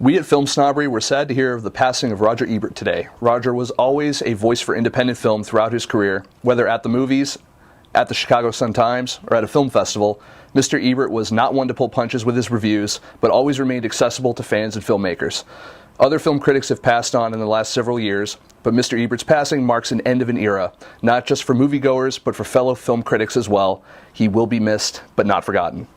We at FilmSnobbery were sad to hear of the passing of Roger Ebert today. Roger was always a voice for independent film throughout his career, whether at the movies, at the Chicago Sun-Times, or at a film festival. Mr. Ebert was not one to pull punches with his reviews, but always remained accessible to fans and filmmakers. Other film critics have passed on in the last several years, but Mr. Ebert's passing marks an end of an era, not just for moviegoers, but for fellow film critics as well. He will be missed, but not forgotten.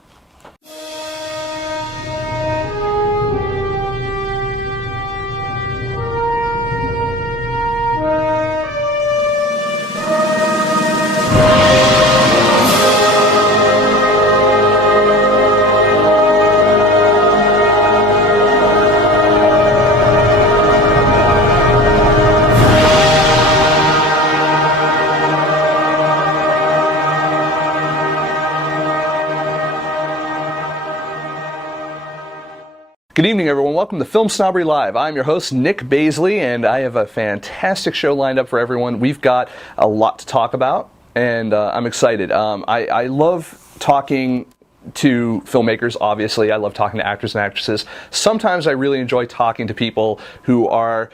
Good evening, everyone. Welcome to FilmSnobbery Live. I'm your host, Nic Baisley, and I have a fantastic show lined up for everyone. We've got a lot to talk about, and I'm excited. I love talking to filmmakers, obviously. I love talking to actors and actresses. Sometimes I really enjoy talking to people who are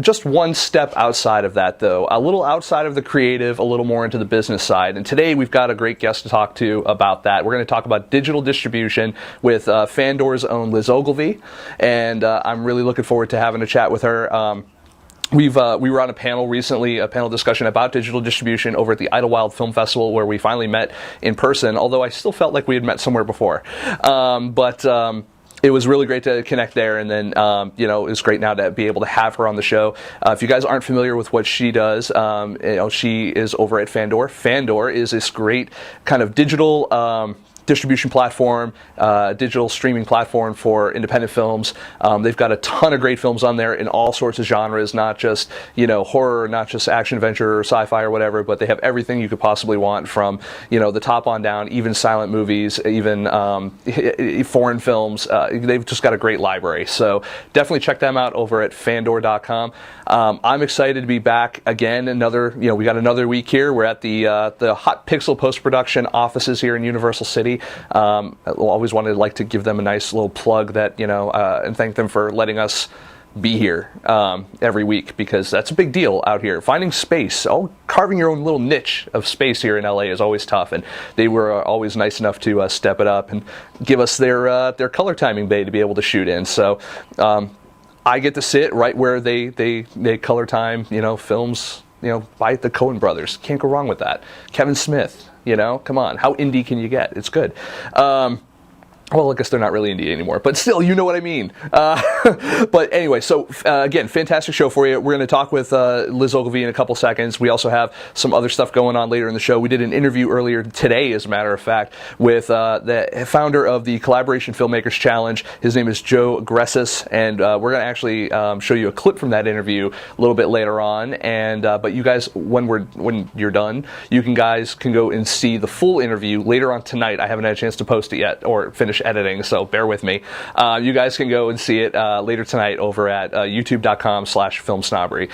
just one step outside of that, though. A little outside of the creative, a little more into the business side. And today we've got a great guest to talk to about that. We're going to talk about digital distribution with Fandor's own Liz Ogilvie, and I'm really looking forward to having a chat with her. We were on a panel recently, a panel discussion about digital distribution over at the Idlewild Film Festival, where we finally met in person, although I still felt like we had met somewhere before. It was really great to connect there, and then, it's great now to be able to have her on the show. If you guys aren't familiar with what she does, she is over at Fandor. Fandor is this great kind of digital distribution platform, digital streaming platform for independent films. They've got a ton of great films on there in all sorts of genres, not just horror, not just action adventure or sci-fi or whatever, but they have everything you could possibly want from the top on down, even silent movies, even foreign films. They've just got a great library, so definitely check them out over at fandor.com. I'm excited to be back again. We got another week here. We're at the Hot Pixel post-production offices here in Universal City. I always wanted to give them a nice little plug that and thank them for letting us be here every week, because that's a big deal out here. Finding space, carving your own little niche of space here in LA is always tough, and they were always nice enough to step it up and give us their color timing bay to be able to shoot in. So I get to sit right where they color time films by the Coen brothers. Can't go wrong with that. Kevin Smith. Come on, how indie can you get? It's good. Well, I guess they're not really indie anymore, but still, you know what I mean. But anyway, so again, fantastic show for you. We're going to talk with Liz Ogilvie in a couple seconds. We also have some other stuff going on later in the show. We did an interview earlier today, as a matter of fact, with the founder of the Collaboration Filmmakers Challenge. His name is Joe Gressis, and we're going to actually show you a clip from that interview a little bit later on. And but you guys, when you're done, you guys can go and see the full interview later on tonight. I haven't had a chance to post it yet or finish editing, so bear with me. You guys can go and see it later tonight over at youtube.com/filmsnobbery.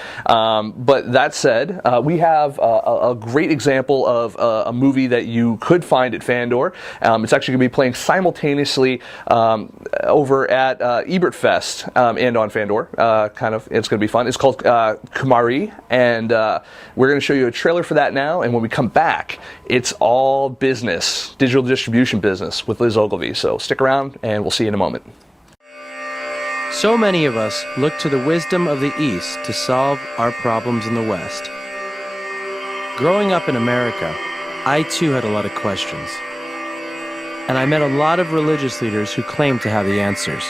But that said, we have a great example of a movie that you could find at Fandor. It's actually going to be playing simultaneously over at Ebert Fest and on Fandor. It's going to be fun. It's called Kumari, and we're going to show you a trailer for that now, and when we come back, it's all business, digital distribution business with Liz Ogilvie. So stick around, and we'll see you in a moment. So many of us look to the wisdom of the East to solve our problems in the West. Growing up in America, I too had a lot of questions. And I met a lot of religious leaders who claimed to have the answers.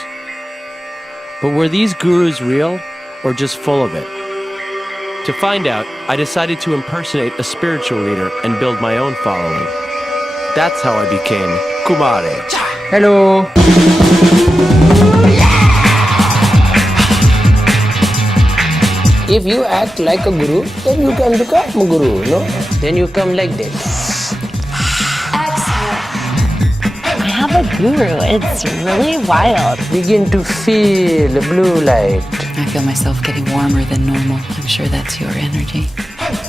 But were these gurus real, or just full of it? To find out, I decided to impersonate a spiritual leader and build my own following. That's how I became Kumare. Hello. If you act like a guru, then you can become a guru, no? Then you come like this. Exhale. I have a guru. It's really wild. Begin to feel the blue light. I feel myself getting warmer than normal. I'm sure that's your energy.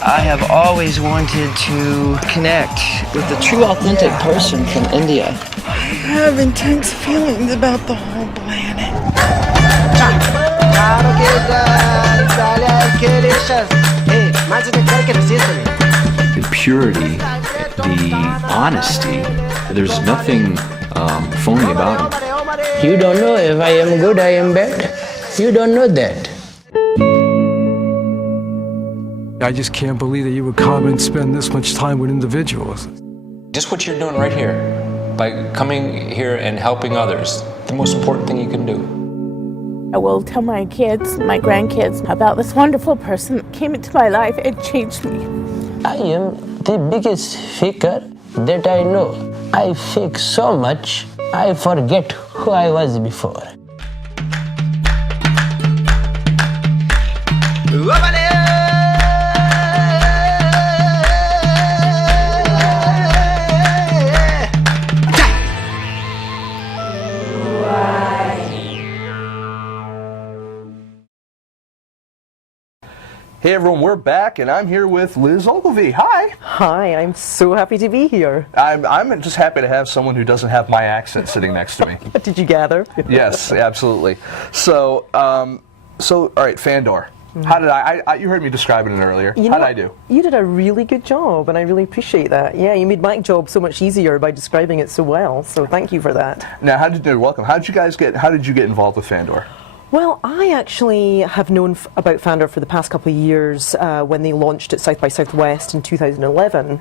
I have always wanted to connect with a true authentic person from India. I have intense feelings about the whole planet. The purity, the honesty, there's nothing phony about him. You don't know if I am good, I am bad. You don't know that. I just can't believe that you would come and spend this much time with individuals. Just what you're doing right here, by coming here and helping others, the most important thing you can do. I will tell my kids, my grandkids, about this wonderful person that came into my life and changed me. I am the biggest faker that I know. I fake so much, I forget who I was before. Hey everyone, we're back, and I'm here with Liz Ogilvie. Hi. Hi, I'm so happy to be here. I'm just happy to have someone who doesn't have my accent sitting next to me. Did you gather? Yes, absolutely. So, all right, Fandor. How did you heard me describing it earlier. How did I do? You did a really good job, and I really appreciate that. Yeah, you made my job so much easier by describing it so well, so thank you for that. Now, you're welcome. How did you get involved with Fandor? Well, I actually have known about Fandor for the past couple of years when they launched at South by Southwest in 2011.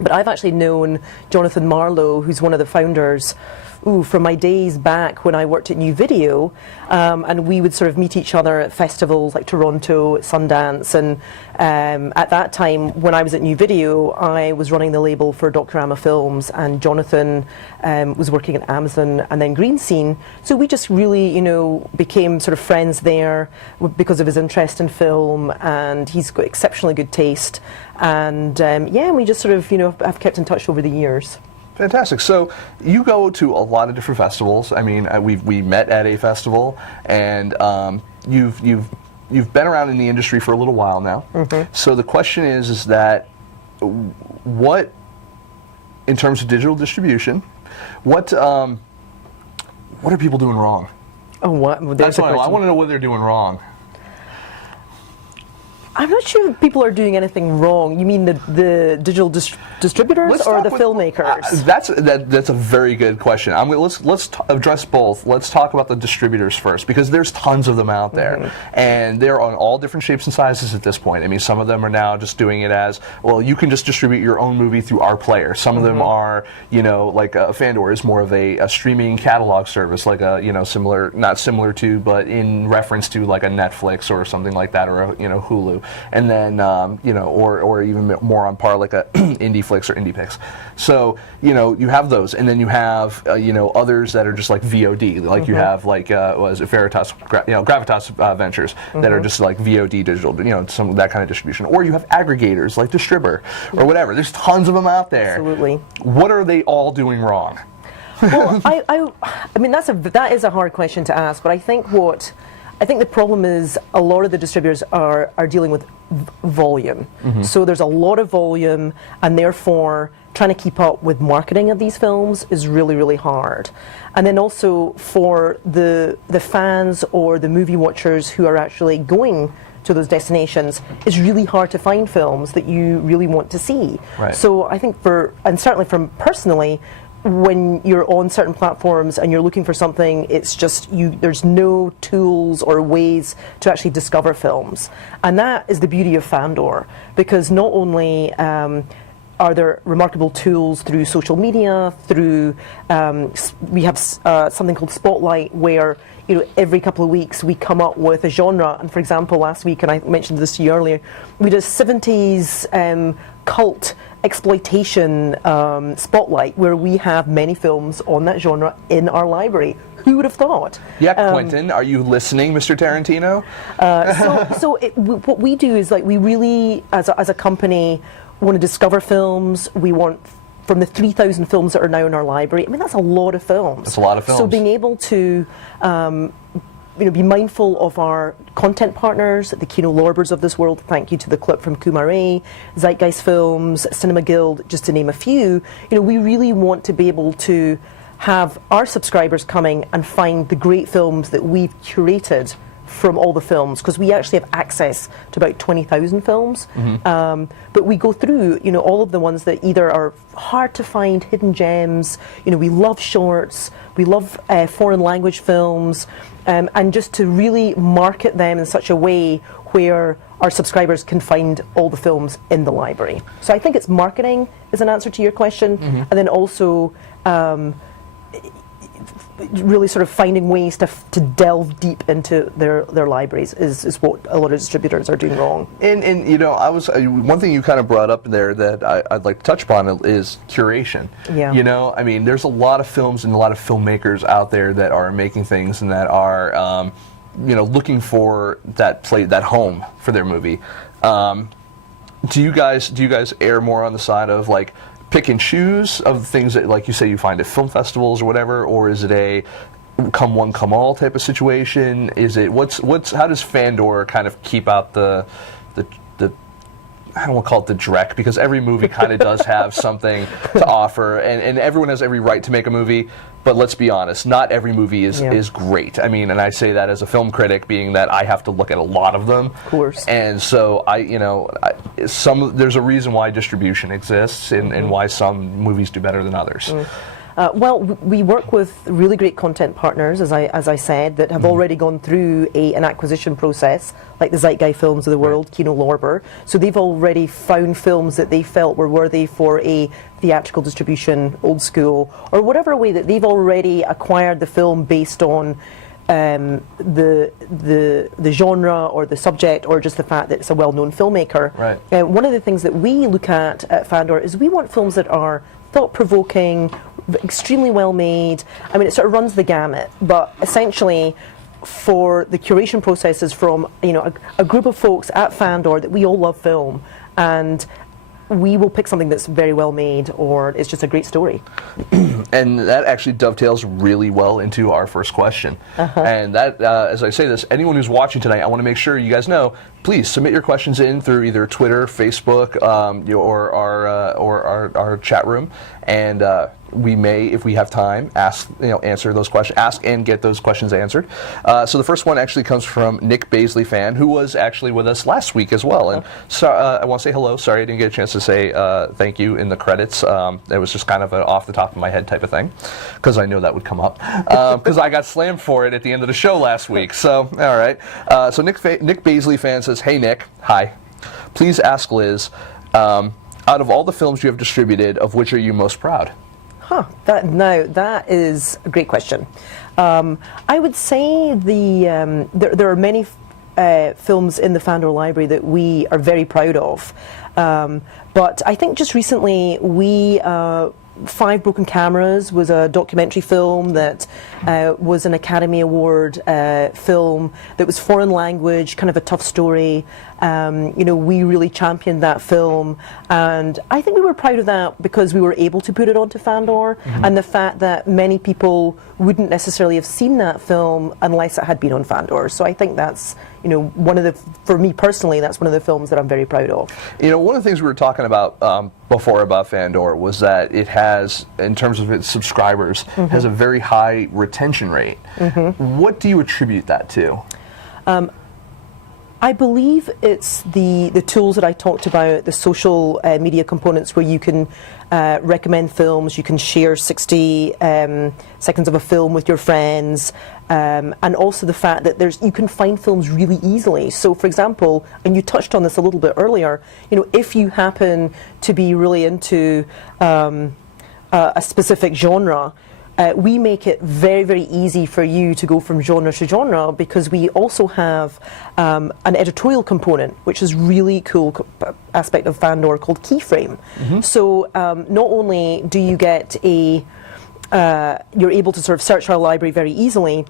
But I've actually known Jonathan Marlowe, who's one of the founders, from my days back when I worked at New Video, and we would sort of meet each other at festivals like Toronto, Sundance, and at that time when I was at New Video, I was running the label for Doctorama Films, and Jonathan was working at Amazon and then Green Scene, so we just really, became sort of friends there because of his interest in film, and he's got exceptionally good taste, and we just sort of, have kept in touch over the years. Fantastic. So you go to a lot of different festivals. I mean, we met at a festival, and you've been around in the industry for a little while now. Mm-hmm. So the question is that what, in terms of digital distribution, what are people doing wrong? Oh, what? That's what I want to know what they're doing wrong. I'm not sure if people are doing anything wrong. You mean the digital distributors or the filmmakers? That's a very good question. Let's address both. Let's talk about the distributors first, because there's tons of them out there, and they're on all different shapes and sizes at this point. I mean, some of them are now just doing it as, well, you can just distribute your own movie through our player. Some of them are, like Fandor is more of a streaming catalog service, like a similar, not similar to, but in reference to like a Netflix or something like that, or a Hulu. And then, or even more on par like a IndieFlix or IndiePix. So, you have those, and then you have, others that are just like VOD, like you have like, was it Gravitas Ventures that are just like VOD digital, some that kind of distribution. Or you have aggregators like Distributor or whatever. There's tons of them out there. Absolutely. What are they all doing wrong? Well, I mean that is a hard question to ask, but I think the problem is a lot of the distributors are dealing with volume. Mm-hmm. So there's a lot of volume, and therefore trying to keep up with marketing of these films is really, really hard. And then also for the fans or the movie watchers who are actually going to those destinations, it's really hard to find films that you really want to see. Right. So I think and certainly from personally, when you're on certain platforms and you're looking for something, it's just there's no tools or ways to actually discover films. And that is the beauty of Fandor, because not only are there remarkable tools through social media, through we have something called Spotlight, where every couple of weeks we come up with a genre. And for example, last week, and I mentioned this to you earlier, we did a 70s cult exploitation spotlight, where we have many films on that genre in our library. Who would have thought? Yeah, Quentin, are you listening, Mr. Tarantino? What we do is, like, we really, as a company, want to discover films. We want, from the 3,000 films that are now in our library, I mean, that's a lot of films. That's a lot of films. So being able to be mindful of our content partners, the Kino Lorbers of this world. Thank you to the clip from Kumare, Zeitgeist Films, Cinema Guild, just to name a few. We really want to be able to have our subscribers coming and find the great films that we've curated from all the films, because we actually have access to about 20,000 films. But we go through, all of the ones that either are hard to find, hidden gems. We love shorts, we love foreign language films, and just to really market them in such a way where our subscribers can find all the films in the library. So I think it's marketing is an answer to your question, and then also really sort of finding ways to delve deep into their libraries is what a lot of distributors are doing wrong. And one thing you kind of brought up there that I'd like to touch upon is curation. Yeah. I mean, there's a lot of films and a lot of filmmakers out there that are making things and that are looking for that home for their movie. Do you guys err more on the side of like pick and choose of things that, like you say, you find at film festivals or whatever, or is it a come one come all type of situation? Is it how does Fandor kind of keep out the I don't want to call it the dreck, because every movie kind of does have something to offer, and everyone has every right to make a movie, but let's be honest, not every movie is great. I mean, and I say that as a film critic, being that I have to look at a lot of them. Of course. And so there's a reason why distribution exists and why some movies do better than others. Well, we work with really great content partners, as I said, that have already gone through an acquisition process, like the Zeitgeist Films of the world, Kino Lorber. So they've already found films that they felt were worthy for a theatrical distribution, old school, or whatever way that they've already acquired the film based on the genre or the subject, or just the fact that it's a well-known filmmaker. Right. One of the things that we look at Fandor is we want films that are thought-provoking, extremely well made. I mean, it sort of runs the gamut, but essentially for the curation processes from a group of folks at Fandor that we all love film, and we will pick something that's very well made, or it's just a great story. And that actually dovetails really well into our first question. And that, as I say this, anyone who's watching tonight, I want to make sure you guys know, please submit your questions in through either Twitter, Facebook, or our chat room, and we may, if we have time, answer those questions, ask and get those questions answered. So the first one actually comes from Nic Baisley fan, who was actually with us last week as well. And so I want to say hello. Sorry I didn't get a chance to say thank you in the credits. It was just kind of an off the top of my head type of thing, because I know that would come up, because I got slammed for it at the end of the show last week. So all right. So Nic Baisley fan says, "Hey Nick, hi. Please ask Liz, out of all the films you have distributed, of which are you most proud?" That is a great question. I would say there are many films in the Fandor library that we are very proud of. But I think just recently Five Broken Cameras was a documentary film that was an Academy Award film that was foreign language, kind of a tough story. We really championed that film, and I think we were proud of that because we were able to put it onto Fandor, and the fact that many people wouldn't necessarily have seen that film unless it had been on Fandor. So I think that's for me personally, that's one of the films that I'm very proud of. One of the things we were talking about before about Fandor was that it has, in terms of its subscribers, has a very high retention rate. What do you attribute that to? I believe it's the tools that I talked about, the social media components where you can recommend films, you can share 60 seconds of a film with your friends, and also the fact that you can find films really easily. So for example, and you touched on this a little bit earlier, if you happen to be really into a specific genre, we make it very, very easy for you to go from genre to genre, because we also have an editorial component, which is really cool aspect of Fandor called Keyframe. So not only do you get you're able to sort of search our library very easily,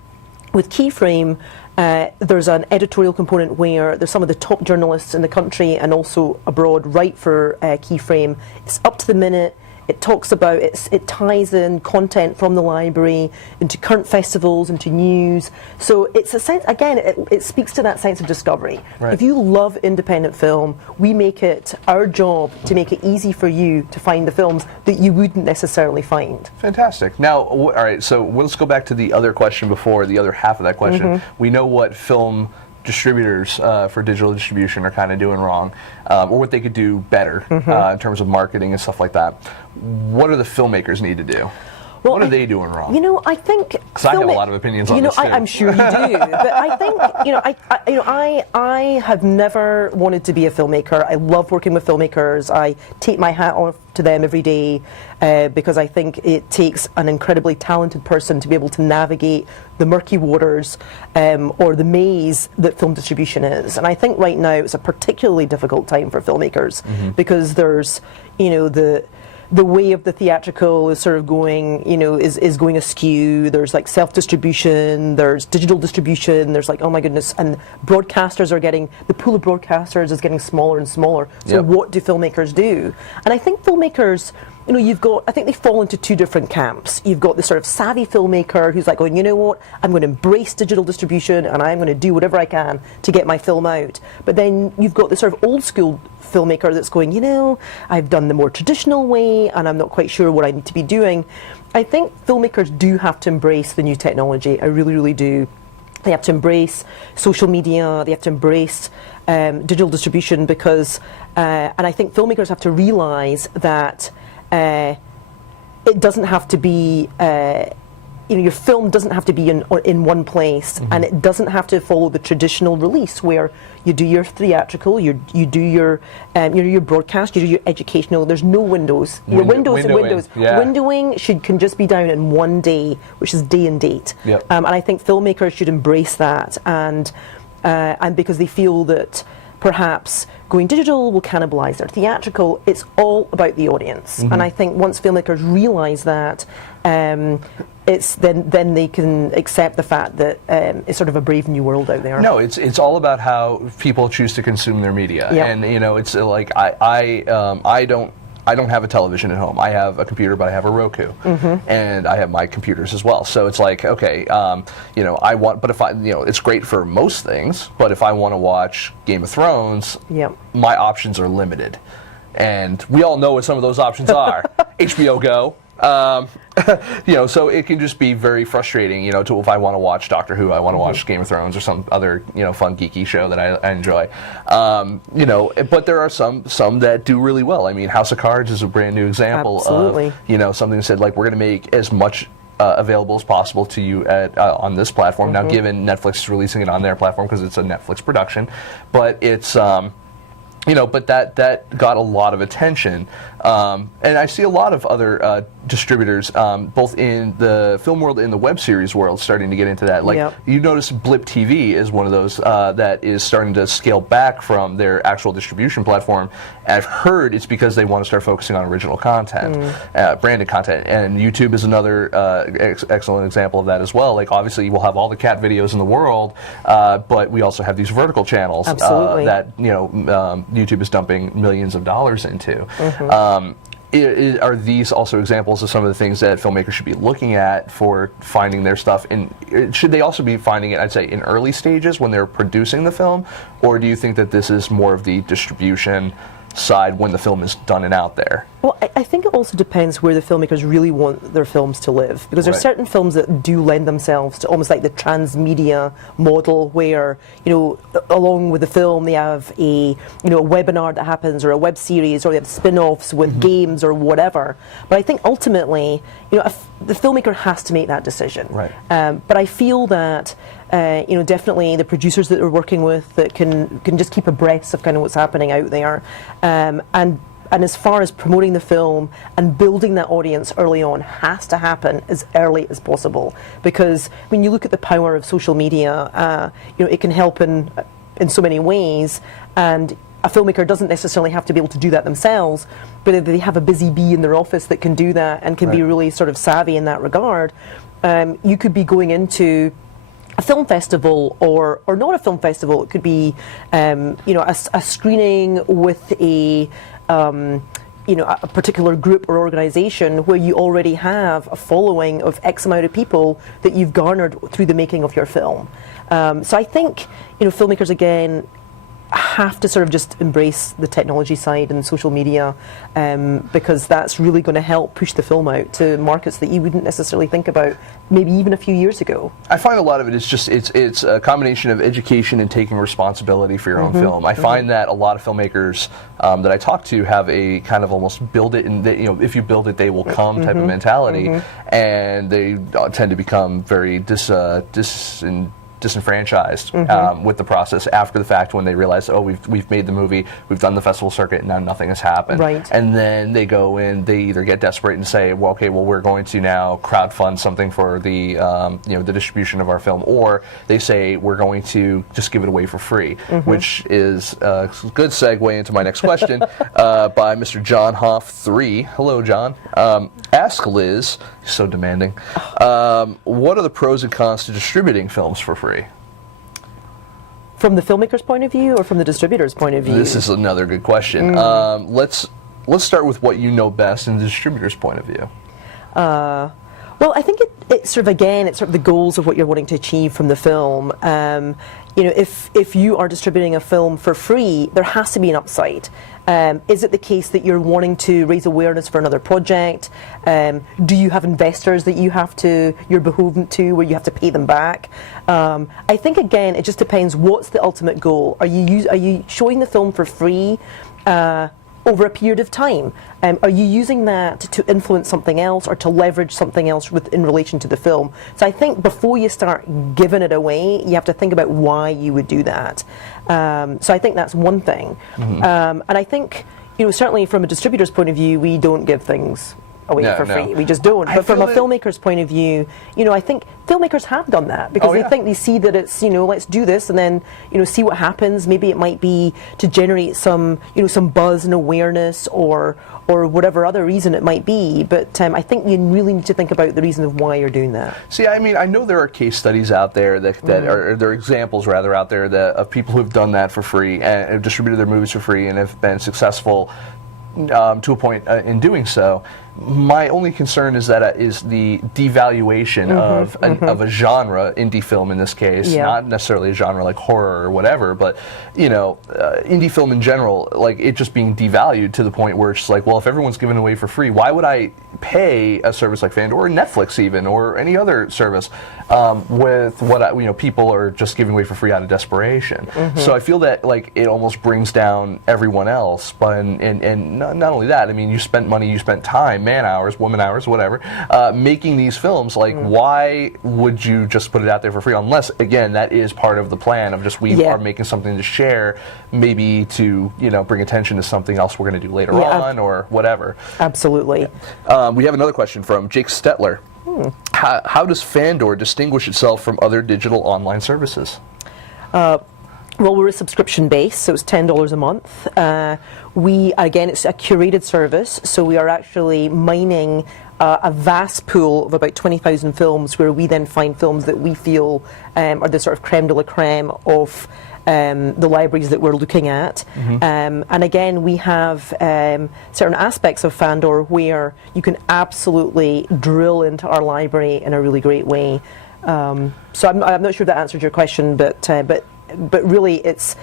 with Keyframe there's an editorial component where there's some of the top journalists in the country and also abroad write for Keyframe. It's up to the minute. It talks about, it ties in content from the library into current festivals, into news. So it's a sense, again, it speaks to that sense of discovery. Right. If you love independent film, we make it our job to make it easy for you to find the films that you wouldn't necessarily find. Fantastic. Now, all right, so let's go back to the other question before, the other half of that question. We know what film distributors for digital distribution are kind of doing wrong, or what they could do better in terms of marketing and stuff like that. What do the filmmakers need to do? Well, what are they doing wrong? You know, I think because I have a lot of opinions on this too. I'm sure you do, but I think I have never wanted to be a filmmaker. I love working with filmmakers. I take my hat off to them every day because I think it takes an incredibly talented person to be able to navigate the murky waters or the maze that film distribution is. And I think right now it's a particularly difficult time for filmmakers because there's, the way of the theatrical is sort of going, is going askew. There's like self-distribution, there's digital distribution, there's like, oh my goodness, and broadcasters are getting, the pool of broadcasters is getting smaller and smaller. So what do filmmakers do? And I think filmmakers, I think they fall into two different camps. You've got the sort of savvy filmmaker who's like going, you know what, I'm going to embrace digital distribution and I'm going to do whatever I can to get my film out. But then you've got the sort of old school filmmaker that's going, I've done the more traditional way and I'm not quite sure what I need to be doing. I think filmmakers do have to embrace the new technology. I really, really do. They have to embrace social media, they have to embrace digital distribution because, and I think filmmakers have to realize that it doesn't have to be, your film doesn't have to be in one place, and it doesn't have to follow the traditional release where you do your theatrical, you do your broadcast, you do your educational. There's no windows. Your windows and windows. Yeah. Windowing can just be down in one day, which is day and date. Yep. And I think filmmakers should embrace that, and because they feel that perhaps going digital will cannibalize their theatrical. It's all about the audience, and I think once filmmakers realize that, it's then they can accept the fact that it's sort of a brave new world out there. No, it's all about how people choose to consume their media, and it's like I don't have a television at home. I have a computer, but I have a Roku, and I have my computers as well. So it's like, okay, I want, but if it's great for most things, but if I want to watch Game of Thrones, my options are limited, and we all know what some of those options are. HBO Go. So it can just be very frustrating, to if I want to watch Doctor Who, I want to watch Game of Thrones or some other, fun geeky show that I enjoy. But there are some that do really well. I mean, House of Cards is a brand new example of, something that said, like, we're going to make as much available as possible to you on this platform. Now, given Netflix is releasing it on their platform because it's a Netflix production, but it's, but that got a lot of attention. And I see a lot of other distributors, both in the film world and the web series world, starting to get into that. Like, you notice Blip TV is one of those that is starting to scale back from their actual distribution platform. And I've heard it's because they want to start focusing on original content, branded content. And YouTube is another excellent example of that as well. Like, obviously, we'll have all the cat videos in the world, but we also have these vertical channels that, YouTube is dumping millions of dollars into. Are these also examples of some of the things that filmmakers should be looking at for finding their stuff? And should they also be finding it, I'd say, in early stages when they're producing the film? Or do you think that this is more of the distribution side when the film is done and out there? Well, I think it also depends where the filmmakers really want their films to live, because there are certain films that do lend themselves to almost like the transmedia model, where along with the film they have a a webinar that happens, or a web series, or they have spin-offs with games or whatever. But I think ultimately, the filmmaker has to make that decision. But I feel that definitely the producers that they're working with that can just keep abreast of kind of what's happening out there, and as far as promoting the film and building that audience early on has to happen as early as possible, because when you look at the power of social media, it can help in so many ways, and a filmmaker doesn't necessarily have to be able to do that themselves, but if they have a busy bee in their office that can do that and can be really sort of savvy in that regard, you could be going into a film festival or not a film festival. It could be a screening with a a particular group or organization where you already have a following of X amount of people that you've garnered through the making of your film. So I think, filmmakers again have to sort of just embrace the technology side and social media, because that's really going to help push the film out to markets that you wouldn't necessarily think about maybe even a few years ago. I find a lot of it is just it's a combination of education and taking responsibility for your own film. I find that a lot of filmmakers that I talk to have a kind of almost build it, and if you build it, they will come type of mentality, and they tend to become very disenfranchised with the process after the fact, when they realize, oh, we've made the movie, we've done the festival circuit, and now nothing has happened. Right. And then they go in, they either get desperate and say, well, okay, well, we're going to now crowdfund something for the the distribution of our film, or they say we're going to just give it away for free, which is a good segue into my next question by Mr. John Hoff 3. Hello, John. Ask Liz, he's so demanding, what are the pros and cons to distributing films for free? From the filmmaker's point of view or from the distributor's point of view? This is another good question. Let's start with what you know best in the distributor's point of view. Well, I think it's sort of the goals of what you're wanting to achieve from the film. If you are distributing a film for free, there has to be an upside. Is it the case that you're wanting to raise awareness for another project? Do you have investors that you're beholden to, where you have to pay them back? I think again, it just depends. What's the ultimate goal? Are you showing the film for free over a period of time? Are you using that to influence something else or to leverage something else in relation to the film? So I think before you start giving it away, you have to think about why you would do that. So I think that's one thing. And I think, certainly from a distributor's point of view, we don't give things away for free. We just don't. But from a filmmaker's point of view, I think filmmakers have done that because they see that it's, let's do this and then, see what happens. Maybe it might be to generate some, some buzz and awareness or whatever other reason it might be. But I think you really need to think about the reason of why you're doing that. See, I mean, I know there are case studies out there that are, there are examples rather out there of people who have done that for free and have distributed their movies for free and have been successful to a point in doing so. My only concern is that is the devaluation of a genre, indie film in this case, not necessarily a genre like horror or whatever, but indie film in general, like it just being devalued to the point where it's just like, well, if everyone's giving away for free, why would I pay a service like Fandor or Netflix even or any other service with what people are just giving away for free out of desperation? So I feel that like it almost brings down everyone else. But and not only that, I mean, you spent money, you spent time, man hours, woman hours, whatever, making these films. Like, why would you just put it out there for free? Unless, again, that is part of the plan of just we are making something to share, maybe to bring attention to something else we're going to do later on or whatever. Absolutely. We have another question from Jake Stetler. How does Fandor distinguish itself from other digital online services? Well, we're a subscription base, so it's $10 a month. Again, it's a curated service, so we are actually mining a vast pool of about 20,000 films, where we then find films that we feel are the sort of creme de la creme of the libraries that we're looking at. And again, we have certain aspects of Fandor where you can absolutely drill into our library in a really great way. So I'm not sure if that answered your question, but really it's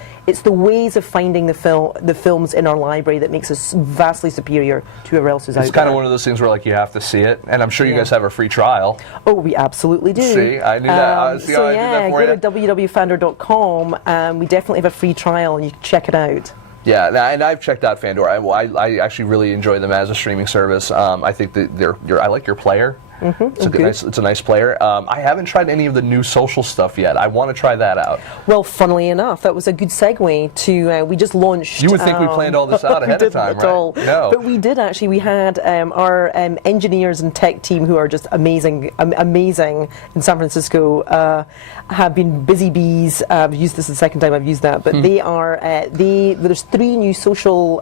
the ways of finding the films in our library that makes us vastly superior to whoever else is out there. It's kind of one of those things where like you have to see it, and I'm sure you guys have a free trial. Oh, we absolutely do. See, I knew that. So yeah, go to www.fandor.com. We definitely have a free trial, and you can check it out. Yeah, and I've checked out Fandor. I actually really enjoy them as a streaming service. I think that I like your player. It's a nice player. I haven't tried any of the new social stuff yet. I want to try that out. Well, funnily enough, that was a good segue to, we just launched... You would think we planned all this out ahead of time, right? All. No. But we did actually. We had our engineers and tech team, who are just amazing in San Francisco, have been busy bees. I've used this the second time I've used that, but they are, there's 3 new social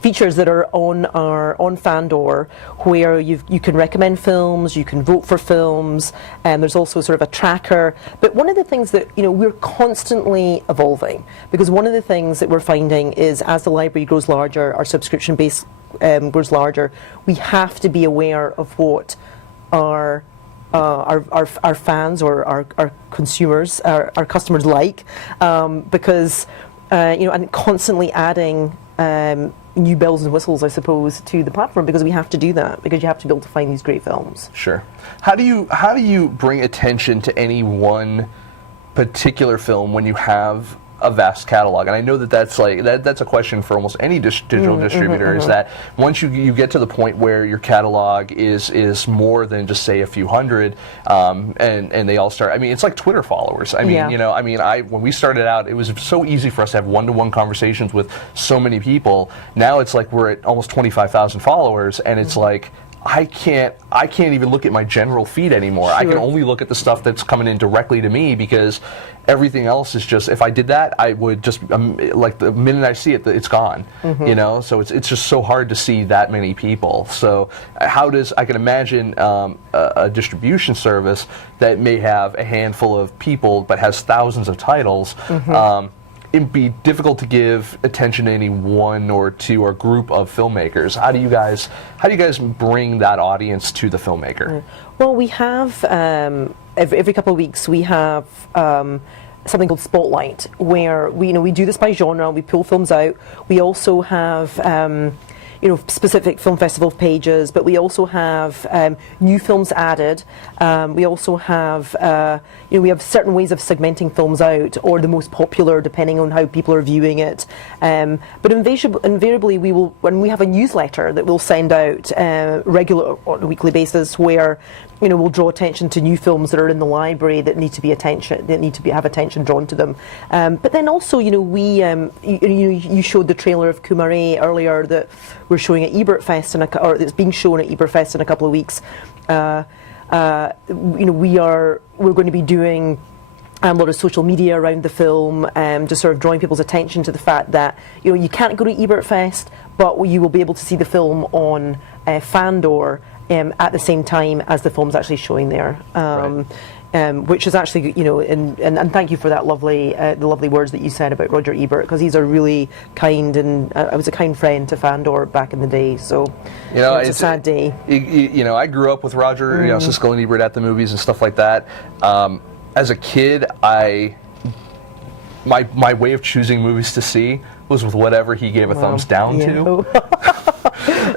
features that are on Fandor, where you can recommend films, you can vote for films, and there's also sort of a tracker. But one of the things that we're constantly evolving, because one of the things that we're finding is as the library grows larger, our subscription base grows larger, we have to be aware of what our fans or our consumers, our customers like, because and constantly adding new bells and whistles, I suppose, to the platform, because we have to do that, because you have to be able to find these great films. Sure. How do you bring attention to any one particular film when you have a vast catalog? And I know that's a question for almost any digital distributor, is that once you get to the point where your catalog is more than just say a few hundred, and they all start, I mean, it's like Twitter followers. I mean, when we started out, it was so easy for us to have one-to-one conversations with so many people. Now it's like we're at almost 25,000 followers, and it's like, I can't even look at my general feed anymore. Sure. I can only look at the stuff that's coming in directly to me, because everything else is just, if I did that, I would just, like the minute I see it, it's gone. So it's just so hard to see that many people. So I can imagine a distribution service that may have a handful of people but has thousands of titles. It'd be difficult to give attention to any one or two or group of filmmakers. How do you guys bring that audience to the filmmaker? Well, we have every couple of weeks we have something called Spotlight, where we do this by genre. We pull films out. We also have specific film festival pages, but we also have new films added. We also have we have certain ways of segmenting films out, or the most popular, depending on how people are viewing it. But invariably, when we have a newsletter that we'll send out regular on a weekly basis, where we'll draw attention to new films that are in the library that need to have attention drawn to them. But then also, you showed the trailer of Kumare earlier that we're showing at Ebert Fest, or that's being shown at Ebert Fest in a couple of weeks. We're going to be doing a lot of social media around the film, to sort of drawing people's attention to the fact that you can't go to Ebert Fest, but you will be able to see the film on Fandor at the same time as the film's actually showing there. Which is actually, and thank you for that the lovely words that you said about Roger Ebert, because he's a really kind, and I was a kind friend to Fandor back in the day. So it's a sad day. I grew up with Roger, Siskel and Ebert at the movies and stuff like that. As a kid, my way of choosing movies to see was with whatever he gave a thumbs down to.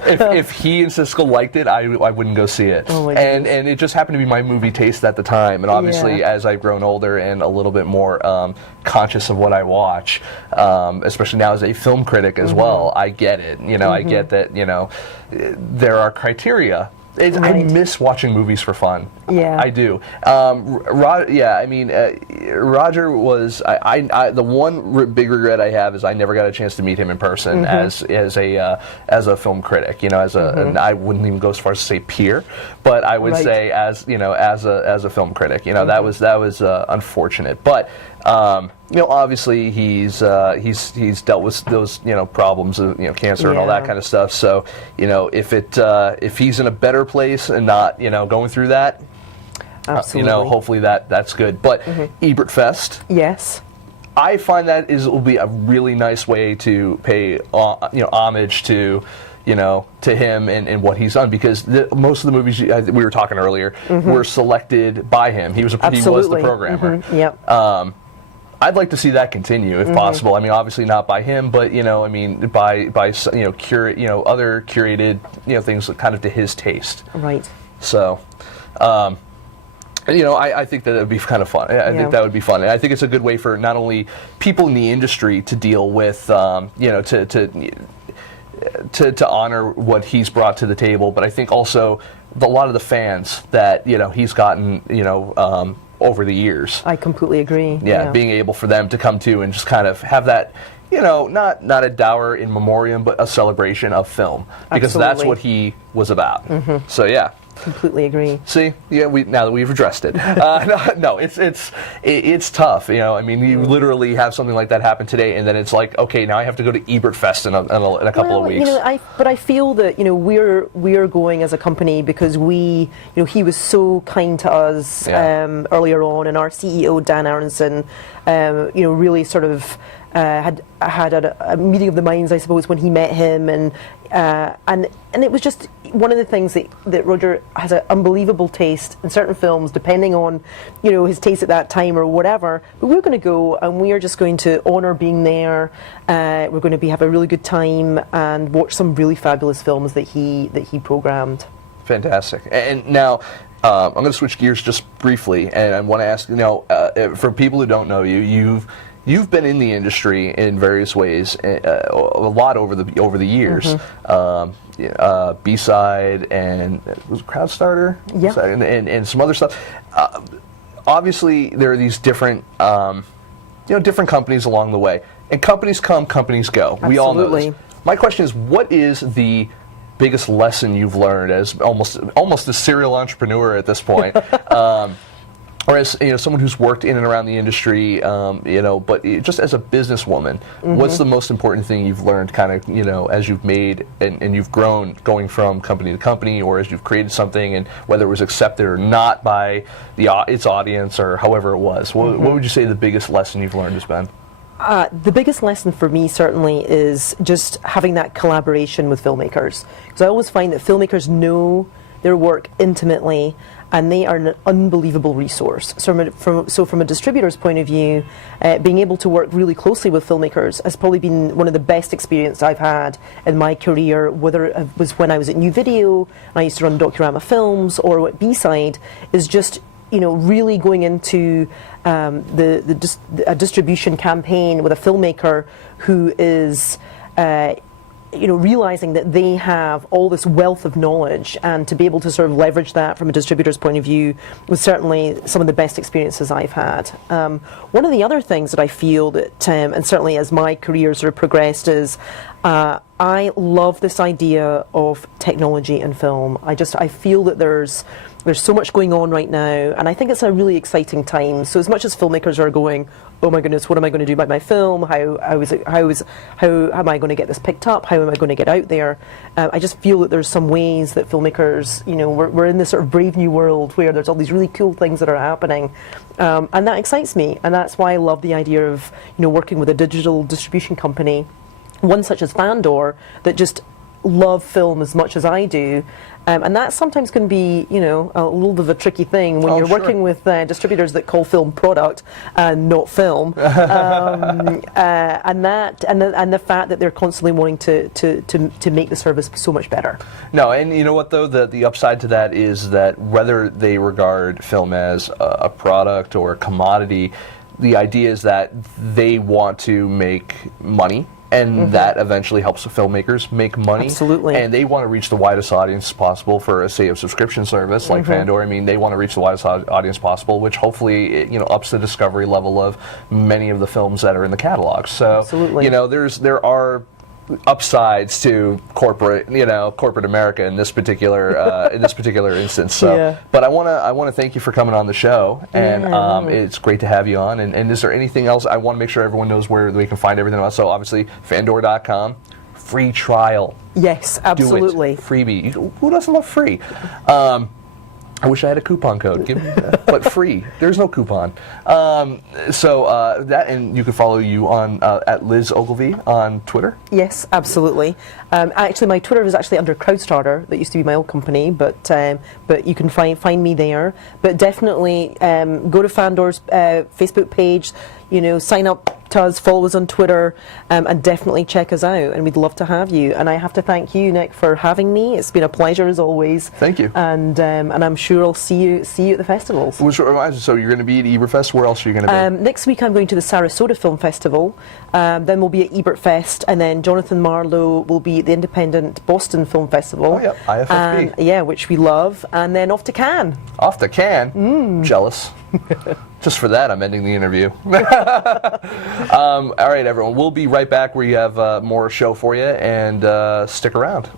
If he and Siskel liked it, I wouldn't go see it. And it just happened to be my movie taste at the time. And obviously, as I've grown older and a little bit more conscious of what I watch, especially now as a film critic as well, I get it. I get that, there are criteria. I miss watching movies for fun. Yeah, I do. Roger was the one big regret I have is I never got a chance to meet him in person as a film critic. And I wouldn't even go as far as to say peer, but I would say as a film critic. That was unfortunate, but. Obviously he's dealt with those problems of cancer and all that kind of stuff. So if he's in a better place and not going through that, absolutely. Hopefully that's good. But Ebert Fest, yes, I find that will be a really nice way to pay homage to him and what he's done, because most of the movies we were talking earlier were selected by him. He was the programmer. Yep. I'd like to see that continue if possible. I mean, obviously not by him, but by other curated things kind of to his taste. Right. So, I think that would be kind of fun. I think that would be fun, and I think it's a good way for not only people in the industry to deal with, to honor what he's brought to the table, but I think also a lot of the fans that he's gotten over the years. I completely agree. Yeah, being able for them to come to and just kind of have that, not a dower in memoriam, but a celebration of film, because that's what he was about. So yeah, Completely agree. See, yeah, now that we've addressed it, no, it's tough. You know, I mean, you literally have something like that happen today, and then it's like, okay, now I have to go to Ebert Fest in a couple of weeks. You know, but I feel that, you know, we're going as a company because he was so kind to us earlier on, and our CEO Dan Aronson, you know, really sort of had a meeting of the minds, I suppose, when he met him, and it was just one of the things that Roger has an unbelievable taste in certain films, depending on, you know, his taste at that time or whatever. But we're going to go, and we are just going to honour being there. We're going to have a really good time and watch some really fabulous films that he programmed. Fantastic. And now, I'm going to switch gears just briefly, and I want to ask, you know, for people who don't know you, you've been in the industry in various ways, a lot over the years. B-side and was it Crowdstarter, and some other stuff. Obviously, there are these different, different companies along the way, and companies come, companies go. Absolutely. We all know this. My question is, what is the biggest lesson you've learned as almost a serial entrepreneur at this point? Or as, you know, someone who's worked in and around the industry, you know, but just as a businesswoman, what's the most important thing you've learned, kind of, you know, as you've made and you've grown, going from company to company, or as you've created something, and whether it was accepted or not by its audience, or however it was? What would you say the biggest lesson you've learned has been? The biggest lesson for me certainly is just having that collaboration with filmmakers, because I always find that filmmakers know their work intimately, and they are an unbelievable resource. So from a distributor's point of view, being able to work really closely with filmmakers has probably been one of the best experiences I've had in my career, whether it was when I was at New Video, and I used to run Docurama Films, or at B-Side, is just, you know, really going into a distribution campaign with a filmmaker who is you know, realizing that they have all this wealth of knowledge, and to be able to sort of leverage that from a distributor's point of view was certainly some of the best experiences I've had. One of the other things that I feel that, and certainly as my career sort of progressed, is I love this idea of technology in film. I feel that there's so much going on right now, and I think it's a really exciting time. So as much as filmmakers are going, oh my goodness, what am I going to do about my film? How am I going to get this picked up? How am I going to get out there? I just feel that there's some ways that filmmakers, you know, we're in this sort of brave new world where there's all these really cool things that are happening, and that excites me, and that's why I love the idea of, you know, working with a digital distribution company, one such as Fandor, that just love film as much as I do, and that sometimes can be, you know, a little bit of a tricky thing when you're working with distributors that call film product and not film, and the fact that they're constantly wanting to make the service so much better. No, and you know what though, the upside to that is that whether they regard film as a product or a commodity, the idea is that they want to make money. And that eventually helps the filmmakers make money. Absolutely. And they want to reach the widest audience possible for, say, a subscription service like Fandor. I mean, they want to reach the widest audience possible, which hopefully, you know, ups the discovery level of many of the films that are in the catalog. So, absolutely. You know, there are upsides to corporate America in this particular instance. So, yeah. But I want to thank you for coming on the show, and it's great to have you on. And is there anything else? I want to make sure everyone knows where they can find everything else. So obviously, Fandor.com, free trial. Yes, absolutely. Do it. Freebie. Who doesn't love free? I wish I had a coupon code. Give me that. But free. There's no coupon. So that, and you can follow you on at Liz Ogilvie on Twitter. Yes, absolutely. Actually, my Twitter is actually under Crowdstarter. That used to be my old company, but you can find me there. But definitely go to Fandor's Facebook page. You know, sign up to us, follow us on Twitter, and definitely check us out. And we'd love to have you. And I have to thank you, Nick, for having me. It's been a pleasure as always. Thank you. And I'm sure I'll see you at the festivals. So you're going to be at Eberfest. Where else are you going to be? Next week I'm going to the Sarasota Film Festival. Then we'll be at Ebertfest, and then Jonathan Marlowe will be at the Independent Boston Film Festival. Oh yeah, IFFB. Yeah, which we love. And then off to Cannes. Off to Cannes? Jealous. Just for that, I'm ending the interview. All right, everyone. We'll be right back where you have more show for you, and stick around.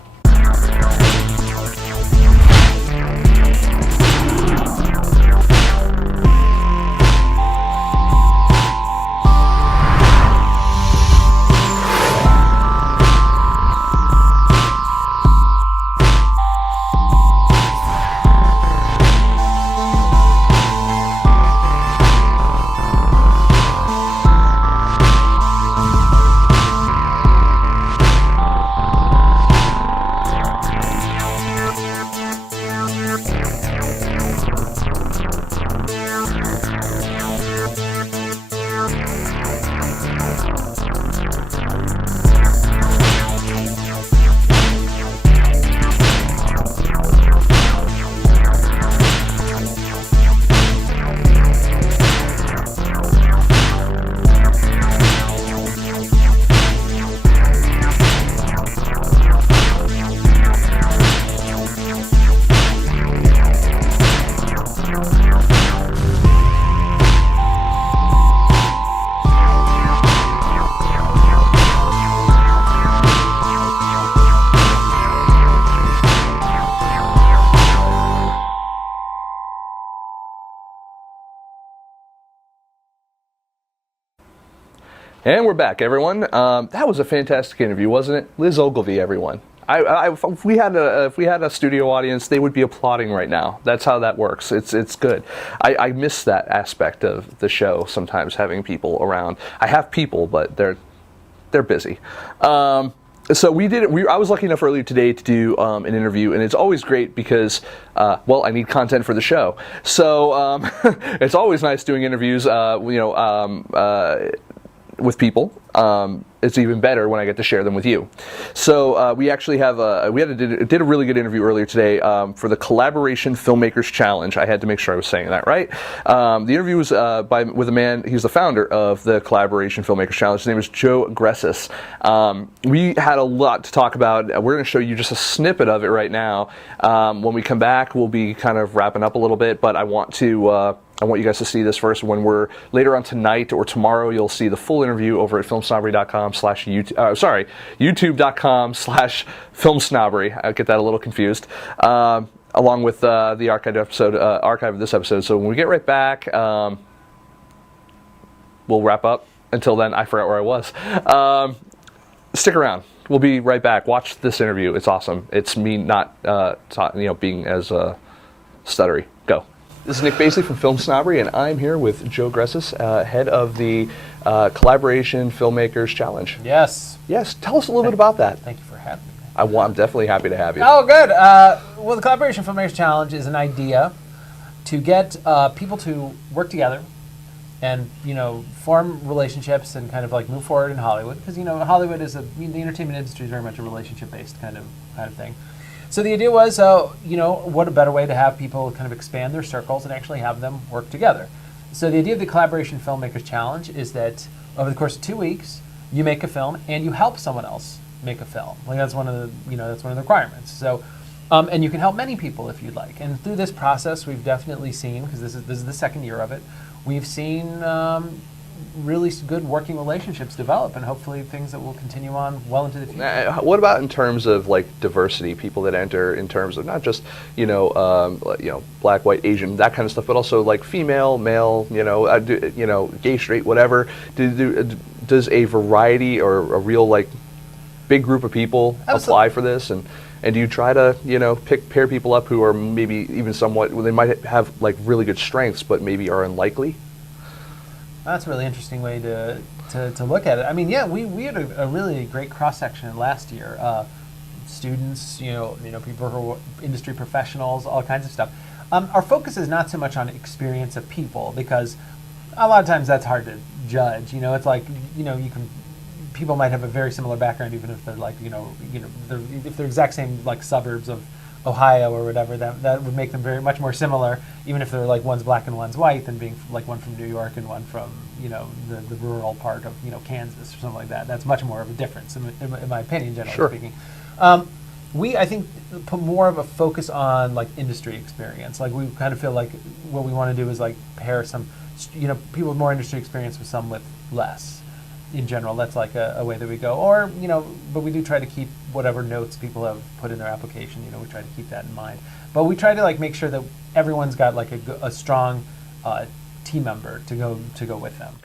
And we're back, everyone. That was a fantastic interview, wasn't it? Liz Ogilvie, everyone. If we had a studio audience, they would be applauding right now. That's how that works. It's good. I miss that aspect of the show sometimes, having people around. I have people, but they're busy. So we did. I was lucky enough earlier today to do an interview, and it's always great because, I need content for the show. So it's always nice doing interviews. With people. It's even better when I get to share them with you. So we actually have did a really good interview earlier today for the Collaboration Filmmakers Challenge. I had to make sure I was saying that right. The interview was with a man. He's the founder of the Collaboration Filmmakers Challenge. His name is Joe Gressis. We had a lot to talk about. We're going to show you just a snippet of it right now. When we come back, we'll be kind of wrapping up a little bit, but I want you guys to see this first. When we're later on tonight or tomorrow, you'll see the full interview over at youtube.com/filmsnobbery. I get that a little confused. Along with the archive of this episode. So when we get right back, we'll wrap up. Until then, I forgot where I was. Stick around. We'll be right back. Watch this interview. It's awesome. It's me not being as stuttery. Go. This is Nic Baisley from FilmSnobbery, and I'm here with Joe Gressis, head of the Collaboration Filmmakers Challenge. Yes. Yes. Tell us a little bit about that. Thank you for having me. I'm definitely happy to have you. Oh, good. Well, the Collaboration Filmmakers Challenge is an idea to get people to work together and, form relationships and kind of like move forward in Hollywood. Because, Hollywood is the entertainment industry is very much a relationship-based kind of thing. So the idea was, what a better way to have people kind of expand their circles and actually have them work together. So the idea of the Collaboration Filmmakers Challenge is that over the course of 2 weeks, you make a film and you help someone else make a film. Like that's one of the requirements. So, and you can help many people if you'd like. And through this process, we've definitely seen, because this is the second year of it, we've seen really good working relationships develop, and hopefully things that will continue on well into the future. What about in terms of like diversity, people that enter in terms of not just black, white, Asian, that kind of stuff, but also like female, male, gay, straight, whatever. Does a variety or a real like big group of people apply for this, and do you try to pair people up who are maybe even somewhat, they might have like really good strengths but maybe are unlikely? That's a really interesting way to look at it. I mean, yeah, we had a really great cross-section last year. Students, people who are industry professionals, all kinds of stuff. Our focus is not so much on experience of people, because a lot of times that's hard to judge. It's like, people might have a very similar background, even if they're like, if they're exact same like suburbs of Ohio or whatever, that would make them very much more similar, even if they're like one's black and one's white, than being like one from New York and one from the rural part of Kansas or something like that. That's much more of a difference in my opinion, generally speaking. We, I think, put more of a focus on like industry experience. Like we kind of feel like what we want to do is like pair some people with more industry experience with some with less. In general, that's like a way that we go. Or, but we do try to keep whatever notes people have put in their application, we try to keep that in mind. But we try to like make sure that everyone's got like a strong team member to go with them.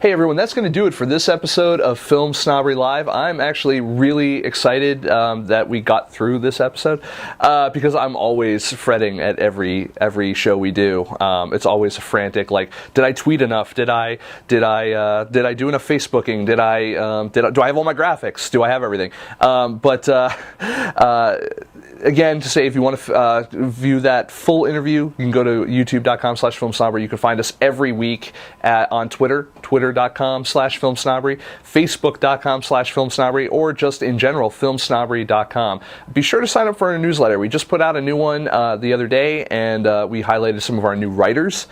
Hey everyone, that's going to do it for this episode of FilmSnobbery Live. I'm actually really excited that we got through this episode because I'm always fretting at every show we do. It's always frantic. Like, did I tweet enough? Did I do enough Facebooking? Do I have all my graphics? Do I have everything? Again, to say, if you want to view that full interview, you can go to youtube.com/filmsnobbery. You can find us every week on Twitter, twitter.com/filmsnobbery, facebook.com/filmsnobbery, or just in general, filmsnobbery.com. Be sure to sign up for our newsletter. We just put out a new one the other day, and we highlighted some of our new writers.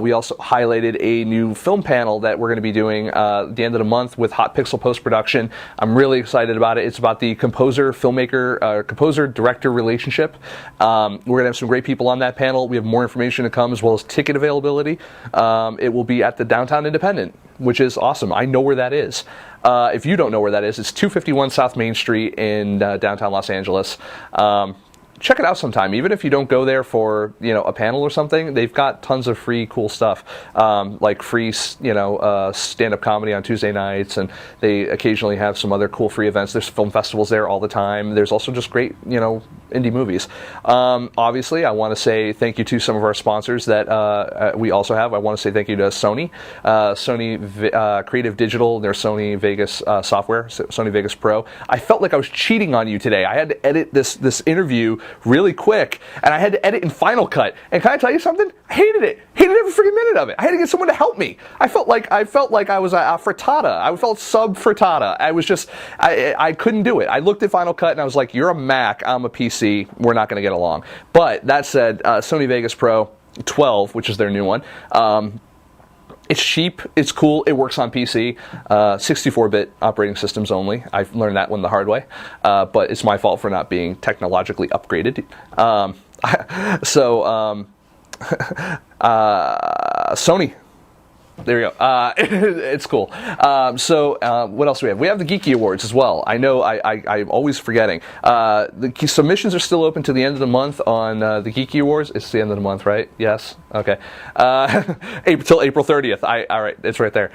We also highlighted a new film panel that we're going to be doing at the end of the month with Hot Pixel Post-Production. I'm really excited about it. It's about the composer-director relationship. We're going to have some great people on that panel. We have more information to come, as well as ticket availability. It will be at the Downtown Independent, which is awesome. I know where that is. If you don't know where that is, it's 251 South Main Street in downtown Los Angeles. check it out sometime. Even if you don't go there for, you know, a panel or something, they've got tons of free cool stuff, like free, you know, stand-up comedy on Tuesday nights, and they occasionally have some other cool free events. There's film festivals there all the time. There's also just great, you know, indie movies. Obviously, I want to say thank you to some of our sponsors that we also have. I want to say thank you to Sony, Creative Digital, their Sony Vegas software, Sony Vegas Pro. I felt like I was cheating on you today. I had to edit this interview really quick, and I had to edit in Final Cut. And can I tell you something? I hated it. Hated every freaking minute of it. I had to get someone to help me. I felt like I was a frittata. I felt sub frittata. I was just, I couldn't do it. I looked at Final Cut and I was like, you're a Mac, I'm a PC. We're not going to get along. But that said, Sony Vegas Pro 12, which is their new one. It's cheap, it's cool, it works on PC, 64-bit operating systems only. I've learned that one the hard way, but it's my fault for not being technologically upgraded. Sony. There you go. It's cool. What else do we have? We have the Geeky Awards as well. I know I'm always forgetting. The submissions are still open to the end of the month on the Geeky Awards. It's the end of the month, right? Yes? Okay. Till April 30th. All right, it's right there.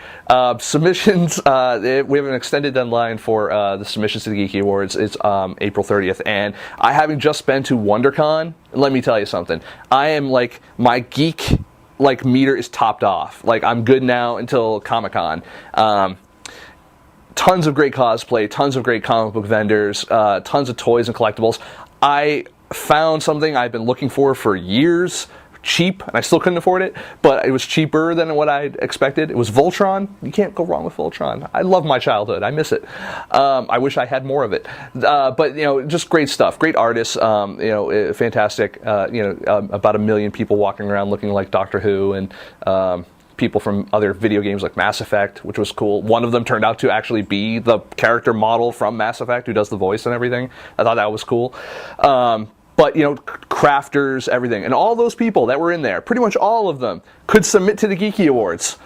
Submissions, we have an extended deadline for the submissions to the Geeky Awards. It's April 30th. And having just been to WonderCon, let me tell you something. I am like, my geek meter is topped off. Like, I'm good now until Comic-Con. Tons of great cosplay, tons of great comic book vendors, tons of toys and collectibles. I found something I've been looking for years. Cheap, and I still couldn't afford it, but it was cheaper than what I expected. It was Voltron. You can't go wrong with Voltron. I love my childhood. I miss it. I wish I had more of it. But, you know, just great stuff. Great artists. You know, fantastic. You know, about 1 million people walking around looking like Doctor Who, and people from other video games like Mass Effect, which was cool. One of them turned out to actually be the character model from Mass Effect who does the voice and everything. I thought that was cool. But, you know, crafters, everything. And all those people that were in there, pretty much all of them, could submit to the Geeky Awards.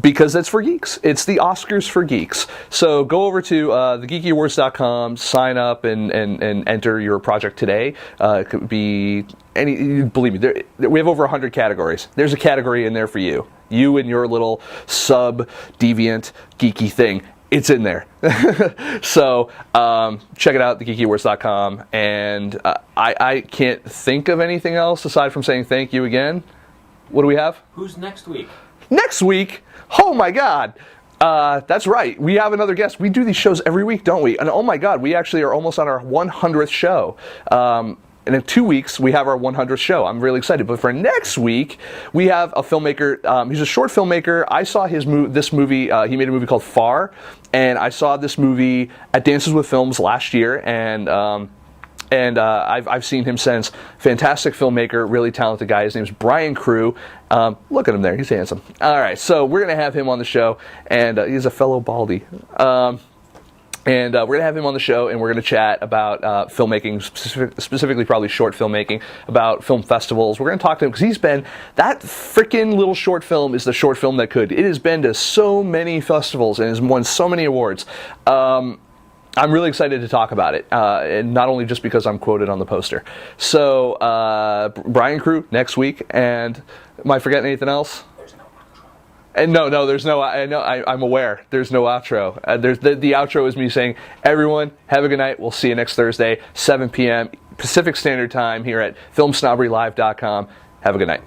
Because it's for geeks. It's the Oscars for geeks. So go over to thegeekyawards.com, sign up, and enter your project today. It could be any, believe me, we have over 100 categories. There's a category in there for you. You and your little sub-deviant geeky thing. It's in there. So check it out, thegeekyawards.com. And I can't think of anything else aside from saying thank you again. What do we have? Who's next week? Next week? Oh my God. That's right. We have another guest. We do these shows every week, don't we? And oh my God, we actually are almost on our 100th show. And in 2 weeks, we have our 100th show. I'm really excited. But for next week, we have a filmmaker. He's a short filmmaker. I saw this movie. He made a movie called Far. And I saw this movie at Dances with Films last year. And I've seen him since. Fantastic filmmaker, really talented guy. His name's Brian Crew. Look at him there. He's handsome. All right. So we're going to have him on the show. And he's a fellow Baldy. And we're going to have him on the show, and we're going to chat about filmmaking, specifically probably short filmmaking, about film festivals. We're going to talk to him because that freaking little short film is the short film that could. It has been to so many festivals and has won so many awards. I'm really excited to talk about it, and not only just because I'm quoted on the poster. So, Brian Crew next week, and am I forgetting anything else? And no, there's no. I'm aware. There's no outro. The outro is me saying, "Everyone, have a good night. We'll see you next Thursday, 7 p.m. Pacific Standard Time here at FilmSnobberyLive.com. Have a good night."